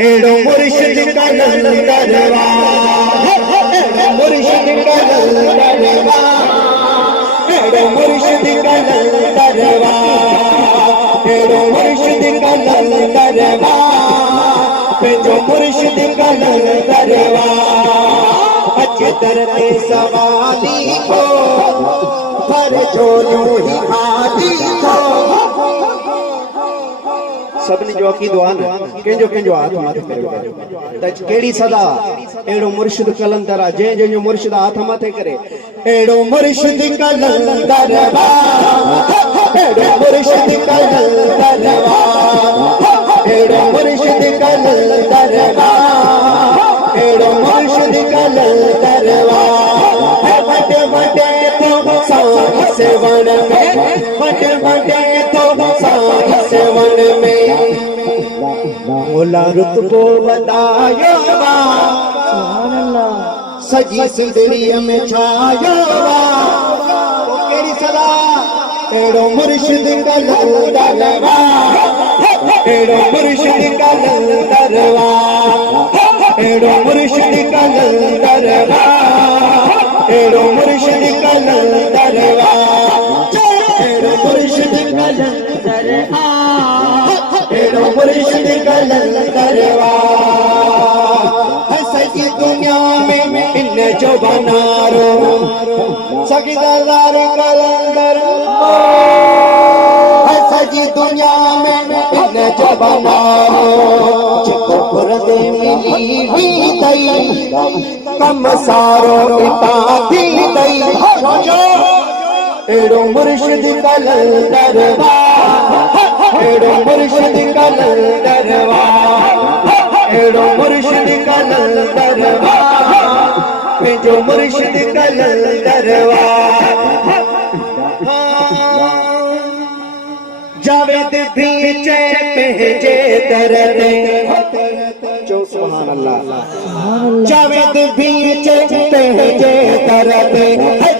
एड़ो मुर्शिद का दरवा, एड़ो मुर्शिद का दरवा, एड़ो मुर्शिद का दरवा, एड़ो मुर्शिद का दरवा, जो मुर्शिद का दरवा, अच्छे दरते सवाली को पर जो ही हादी को सबनी जो की दुआ न केंजो हाथ माथे करे त केड़ी सदा एड़ो मुर्शिद कलंदरा जे जे जो मुर्शिद हाथ माथे करे एड़ो मुर्शिद कलंदरवा, एड़ो मुर्शिद कलंदरवा, एड़ो मुर्शिद कलंदरवा, एड़ो मुर्शिद कलंदरवा, बड़े बड़े तो सांग से वन में, बड़े बड़े तो सांग से वन में मोला रुतबो बतायो वा, सजी सिंदड़ी में छायो वा, केड़ी सदा एड़ो मुर्शिद कलंदरवा, एड़ो मुर्शिद कलंदरवा, एड़ो मुर्शिद कलंदरवा, एड़ो मुर्शिद कलंदरवा, एड़ो मुर्शिद कलंदरवा, एड़ो मुर्शिद कलंदरवा, सजी दुनिया में इन जो बनारो सगी दरबार कलंदर, सजी दुनिया में इन जो बनारो जिको पुरदे मिली हुई दई कम सारो इतादी दई एड़ो मुर्शिद कलंदरवा, एड़ो मुर्शिद कलंदरवा, एड़ो मुर्शिद कलंदरवा, जो मुर्शिद कलंदरवा, जावेद भीचे पहजे दरदे जो सुभान अल्लाह, जावेद भीचे पहजे दरदे,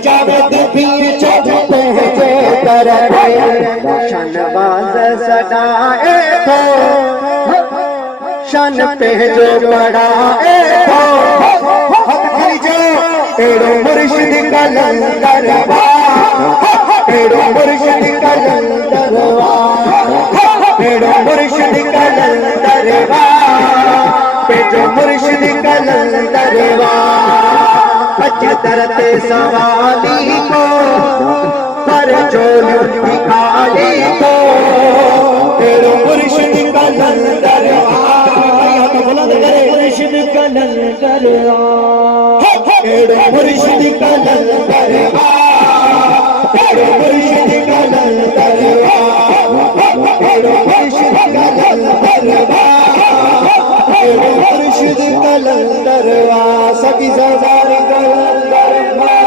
जावेद भीचे पहजे दरदे, शनवाज सदाए तो शन पहजो पढ़ाए तो एड़ो मुर्शिद कलंदरवा, एड़ो मुर्शिद कलंदरवा, एड़ो मुर्शिद कलंदरवा, जो मुर्शिद कलंदरवा, अच्छे दरते सवाली को पर जो खाली को एड़ो मुर्शिद कलंदरवा, मुर्शिद कलंदरवा, एड़ो मुर्शिद कलंदरवा, एड़ो मुर्शिद कलंदरवा, एड़ो मुर्शिद कलंदरवा, एड़ो मुर्शिद कलंदरवा, सभी ज़बार कलंदरवा।